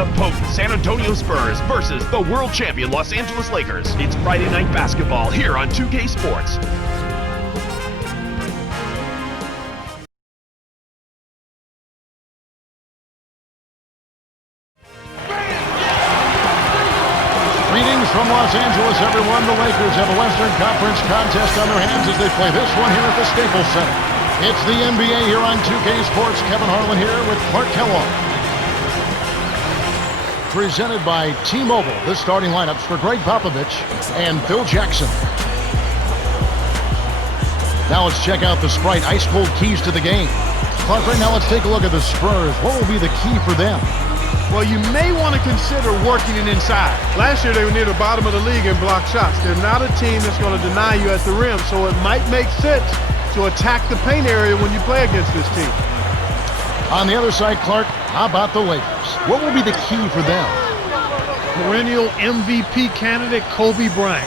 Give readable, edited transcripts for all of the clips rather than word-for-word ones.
the potent San Antonio Spurs versus the world champion Los Angeles Lakers. It's Friday Night Basketball here on 2K Sports. Greetings from Los Angeles, everyone. The Lakers have a Western Conference contest on their hands as they play this one here at the Staples Center. It's the NBA here on 2K Sports. Kevin Harlan here with Clark Kellogg. Presented by T-Mobile. The starting lineups for Greg Popovich and Phil Jackson. Now let's check out the Sprite ice-cold keys to the game. Clark, right now let's take a look at the Spurs. What will be the key for them? Well, you may want to consider working it inside. Last year, they were near the bottom of the league in block shots. They're not a team that's going to deny you at the rim, so it might make sense to attack the paint area when you play against this team. On the other side, Clark, how about the Lakers? What will be the key for them? Perennial MVP candidate Kobe Bryant.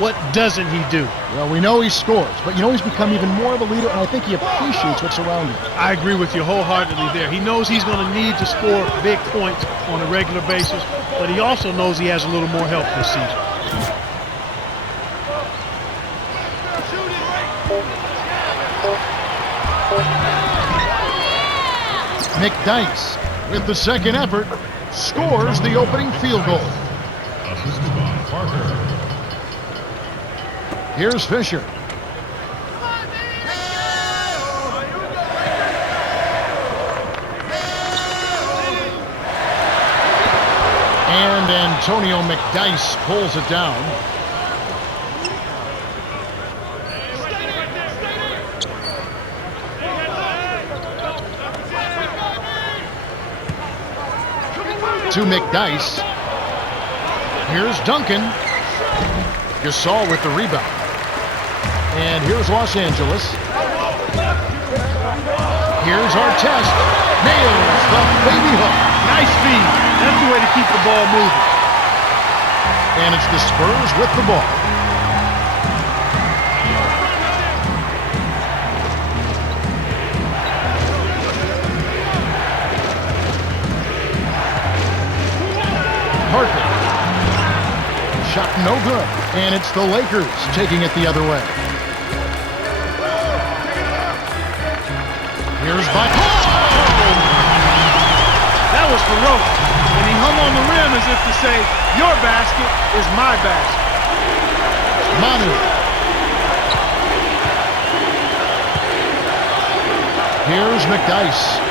What doesn't he do? Well, we know he scores, but you know he's become even more of a leader, and I think he appreciates what's around him. I agree with you wholeheartedly there. He knows he's going to need to score big points on a regular basis, but he also knows he has a little more help this season. McDyess, with the second effort, scores the opening field goal. Here's Fisher. And Antonio McDyess pulls it down. To McDyess. Here's Duncan. Gasol with the rebound. And here's Los Angeles. Here's Artest. Nails the baby hook. Nice feed. That's the way to keep the ball moving. And it's the Spurs with the ball. Parker. Shot no good. And it's the Lakers taking it the other way. Here's by. That was heroic. And he hung on the rim as if to say, your basket is my basket. Manu. Here's McDyess.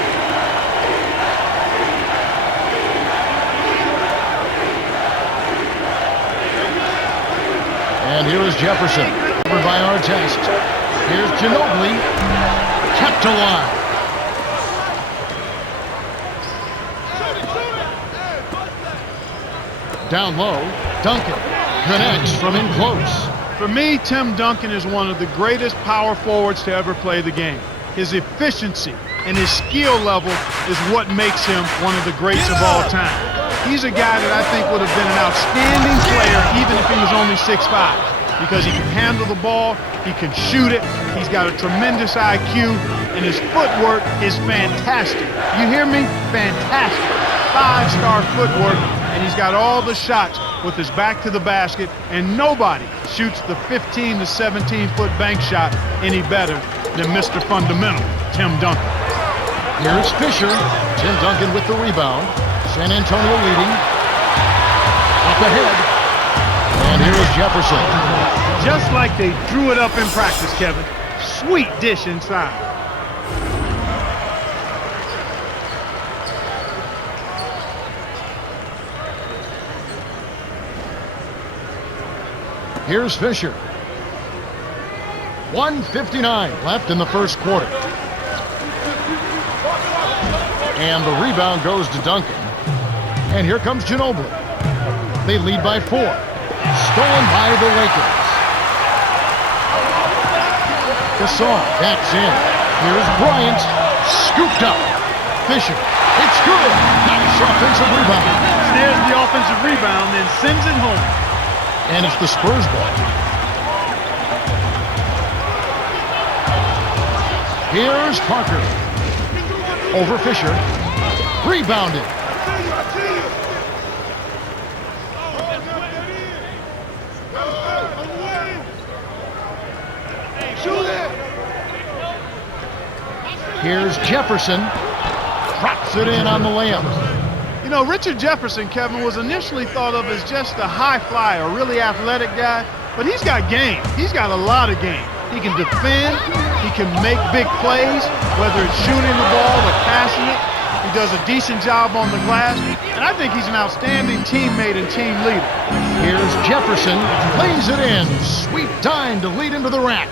And here is Jefferson, covered by Artest. Here's Ginobili, kept alive. Down low, Duncan connects from in close. For me, Tim Duncan is one of the greatest power forwards to ever play the game. His efficiency and his skill level is what makes him one of the greats of all time. He's a guy that I think would have been an outstanding player even if he was only 6'5", because he can handle the ball, he can shoot it, he's got a tremendous IQ, and his footwork is fantastic. You hear me? Fantastic. 5-star footwork, and he's got all the shots with his back to the basket, and nobody shoots the 15 to 17-foot bank shot any better than Mr. Fundamental, Tim Duncan. Here's Fisher. Tim Duncan with the rebound. San Antonio leading. Up ahead. And here is Jefferson. Just like they drew it up in practice, Kevin. Sweet dish inside. Here's Fisher. 1:59 left in the first quarter. And the rebound goes to Duncan. And here comes Ginobili. They lead by 4. Stolen by the Lakers. Gasol backs in. Here's Bryant. Scooped up. Fisher. It's good. Nice offensive rebound. Snares the offensive rebound, then sends it home. And it's the Spurs ball. Here's Parker. Over Fisher. Rebounded. Here's Jefferson. Drops it in on the layup. You know, Richard Jefferson, Kevin, was initially thought of as just a high flyer, a really athletic guy, but he's got game. He's got a lot of game. He can defend. He can make big plays, whether it's shooting the ball or passing it. He does a decent job on the glass, and I think he's an outstanding teammate and team leader. Here's Jefferson. Lays it in. Sweet dime to lead into the rack.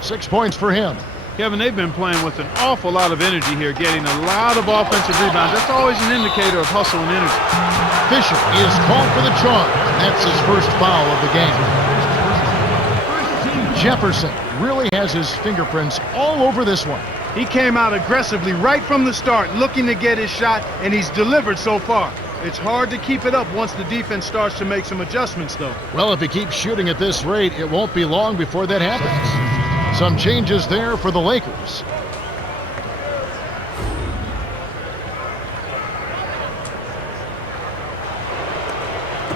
6 points for him. Kevin, they've been playing with an awful lot of energy here, getting a lot of offensive rebounds. That's always an indicator of hustle and energy. Fisher is called for the charge. That's his first foul of the game. Jefferson really has his fingerprints all over this one. He came out aggressively right from the start, looking to get his shot, and he's delivered so far. It's hard to keep it up once the defense starts to make some adjustments, though. Well, if he keeps shooting at this rate, it won't be long before that happens. Some changes there for the Lakers.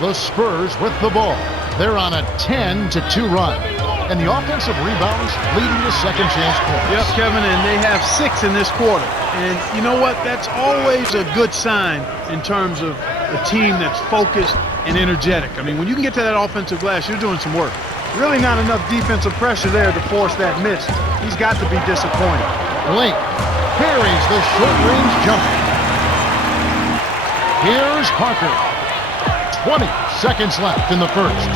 The Spurs with the ball. They're on a 10-2 run. And the offensive rebounds leading to second chance points. Yep, Kevin, and they have 6 in this quarter. And you know what? That's always a good sign in terms of a team that's focused and energetic. I mean, when you can get to that offensive glass, you're doing some work. Really not enough defensive pressure there to force that miss. He's got to be disappointed. Blake buries the short-range jumper. Here's Parker. 20 seconds left in the first.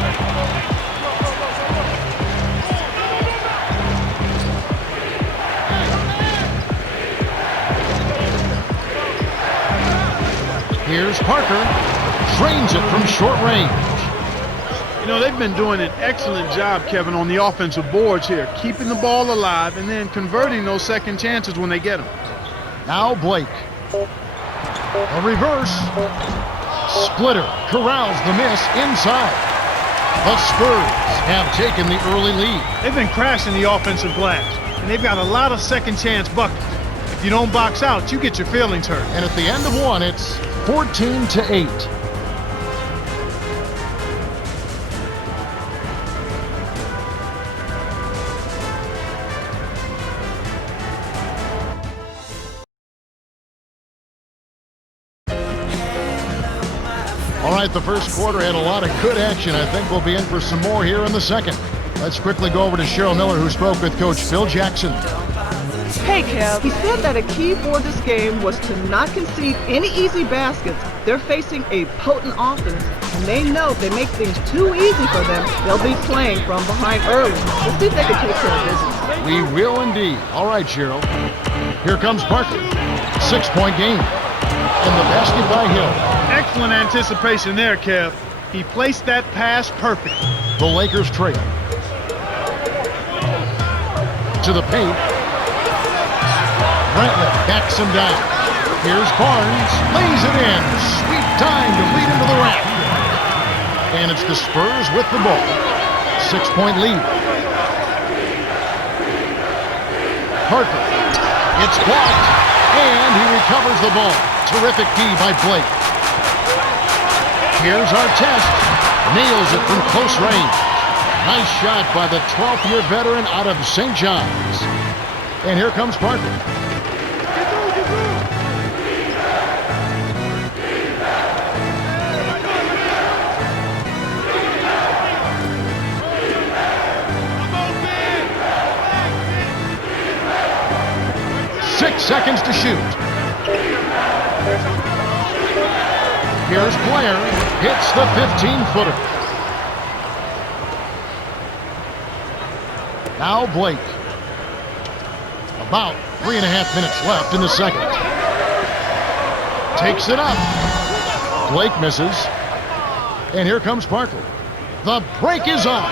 Here's Parker. Drains it from short range. You know, they've been doing an excellent job, Kevin, on the offensive boards here, keeping the ball alive and then converting those second chances when they get them. Now Blake. A reverse. Splitter corrals the miss inside. The Spurs have taken the early lead. They've been crashing the offensive glass, and they've got a lot of second chance buckets. If you don't box out, you get your feelings hurt. And at the end of one, it's 14-8. All right, the first quarter had a lot of good action. I think we'll be in for some more here in the second. Let's quickly go over to Cheryl Miller, who spoke with Coach Phil Jackson. Hey, Kev. He said that a key for this game was to not concede any easy baskets. They're facing a potent offense, and they know if they make things too easy for them, they'll be playing from behind early. Let's see if they can take care of business. We will indeed. All right, Cheryl. Here comes Parker. 6-point game. And the basket by Hill. Excellent anticipation there, Kev. He placed that pass perfect. The Lakers trail. To the paint. Brantley backs him down. Here's Barnes. Lays it in. Sweet time to lead into the rack. And it's the Spurs with the ball. 6-point lead. Parker. It's blocked. And he recovers the ball. Terrific D by Blake. Here's Artest. Nails it from close range. Nice shot by the 12th-year veteran out of St. John's. And here comes Parker. Six seconds to shoot. Here's Blair. Hits the 15-footer. Now Blake. About 3.5 minutes left in the second. Takes it up. Blake misses. And here comes Parker. The break is on.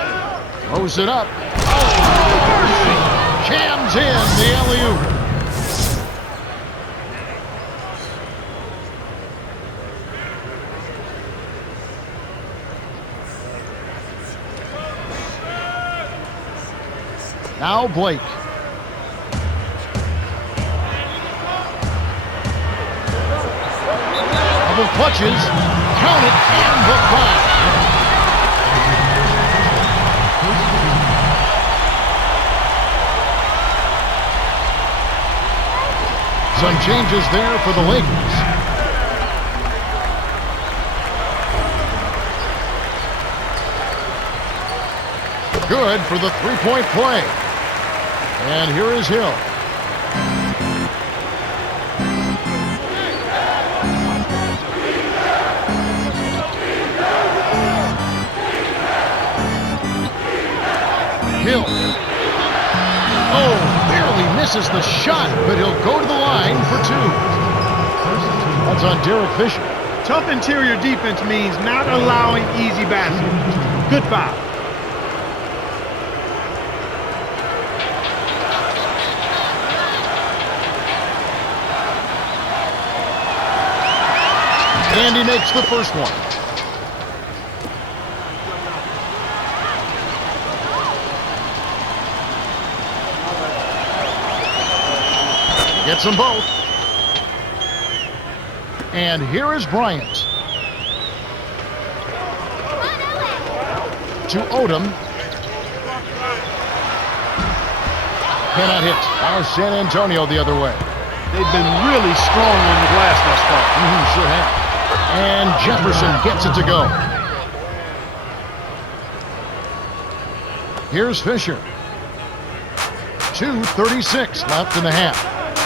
Throws it up. Oh, jams in the alley-oop. Now Blake. Double clutches. Count it and the foul. Some changes there for the Lakers. Good for the three-point play. And here is Hill. Hill. Oh, barely misses the shot, but he'll go to the line for two. That's on Derek Fisher. Tough interior defense means not allowing easy baskets. Good foul. And he makes the first one. Gets them both. And here is Bryant. To Odom. Cannot hit. Now San Antonio the other way. They've been really strong on the glass thus far. Sure have. And Jefferson gets it to go. Here's Fisher. 2:36 left in the half.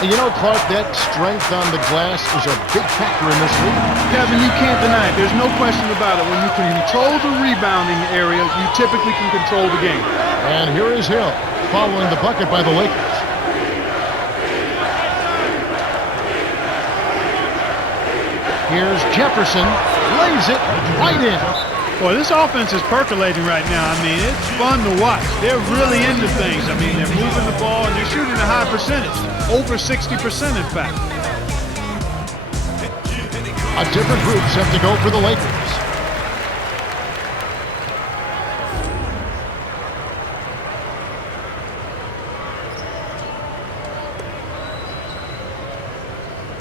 And you know, Clark, that strength on the glass is a big factor in this league. Kevin, you can't deny it. There's no question about it. When you can control the rebounding area, you typically can control the game. And here is Hill, following the bucket by the Lakers. Here's Jefferson, lays it right in. Boy, this offense is percolating right now. I mean, it's fun to watch. They're really into things. I mean, they're moving the ball and they're shooting a high percentage, over 60% in fact. A different group set to go for the Lakers.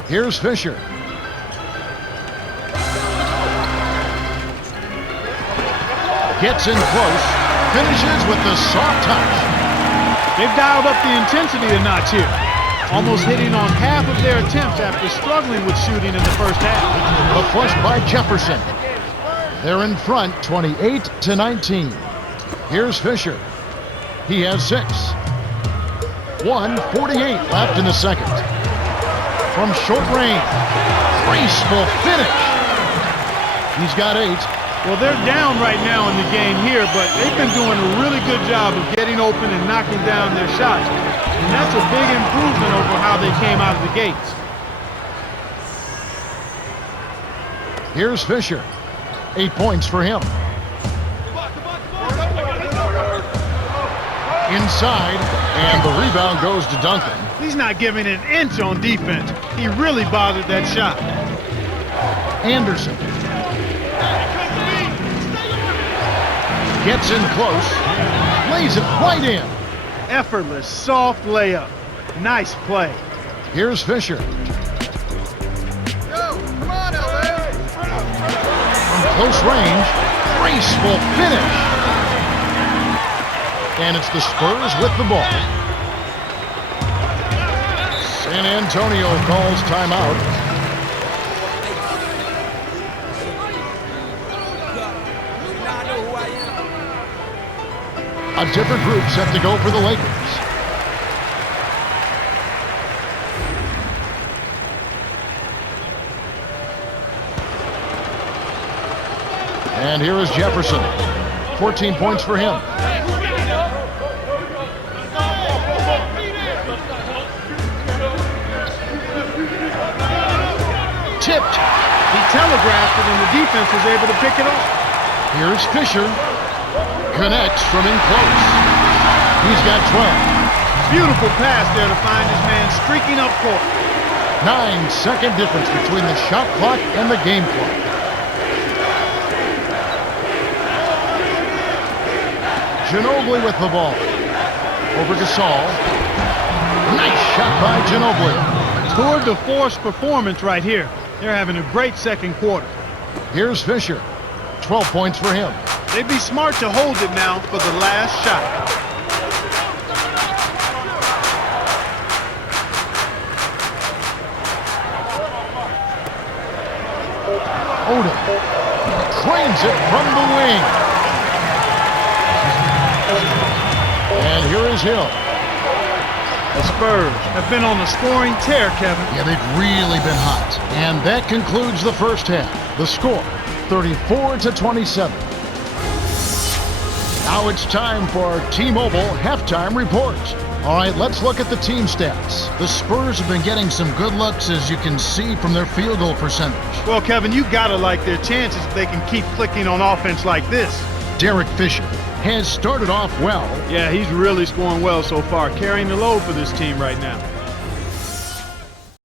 Here's Fisher. Gets in close, finishes with the soft touch. They've dialed up the intensity a notch here, almost hitting on half of their attempts after struggling with shooting in the first half. The flush by Jefferson. They're in front, 28-19. Here's Fisher. He has 6. 1:48 left in the second. From short range, graceful finish. He's got 8. Well, they're down right now in the game here, but they've been doing a really good job of getting open and knocking down their shots. And that's a big improvement over how they came out of the gates. Here's Fisher. 8 points for him. Inside, and the rebound goes to Duncan. He's not giving an inch on defense. He really bothered that shot. Anderson. Gets in close, lays it right in. Effortless, soft layup. Nice play. Here's Fisher. From close range, graceful finish. And it's the Spurs with the ball. San Antonio calls timeout. A different group set to go for the Lakers. And here is Jefferson. 14 points for him. Tipped. He telegraphed it and the defense was able to pick it up. Here's Fisher. Connects from in close. He's got 12. Beautiful pass there to find his man streaking up court. 9-second difference between the shot clock and the game clock. Ginobili with the ball. Over Gasol. Nice shot by Ginobili. Tour de force performance right here. They're having a great second quarter. Here's Fisher. 12 points for him. They'd be smart to hold it now for the last shot. Odom trains it from the wing. And here is Hill. The Spurs have been on a scoring tear, Kevin. Yeah, they've really been hot. And that concludes the first half. The score, 34-27. Now it's time for our T-Mobile halftime report. All right, let's look at the team stats. The Spurs have been getting some good looks, as you can see from their field goal percentage. Well, Kevin, you got to like their chances if they can keep clicking on offense like this. Derek Fisher has started off well. Yeah, he's really scoring well so far, carrying the load for this team right now.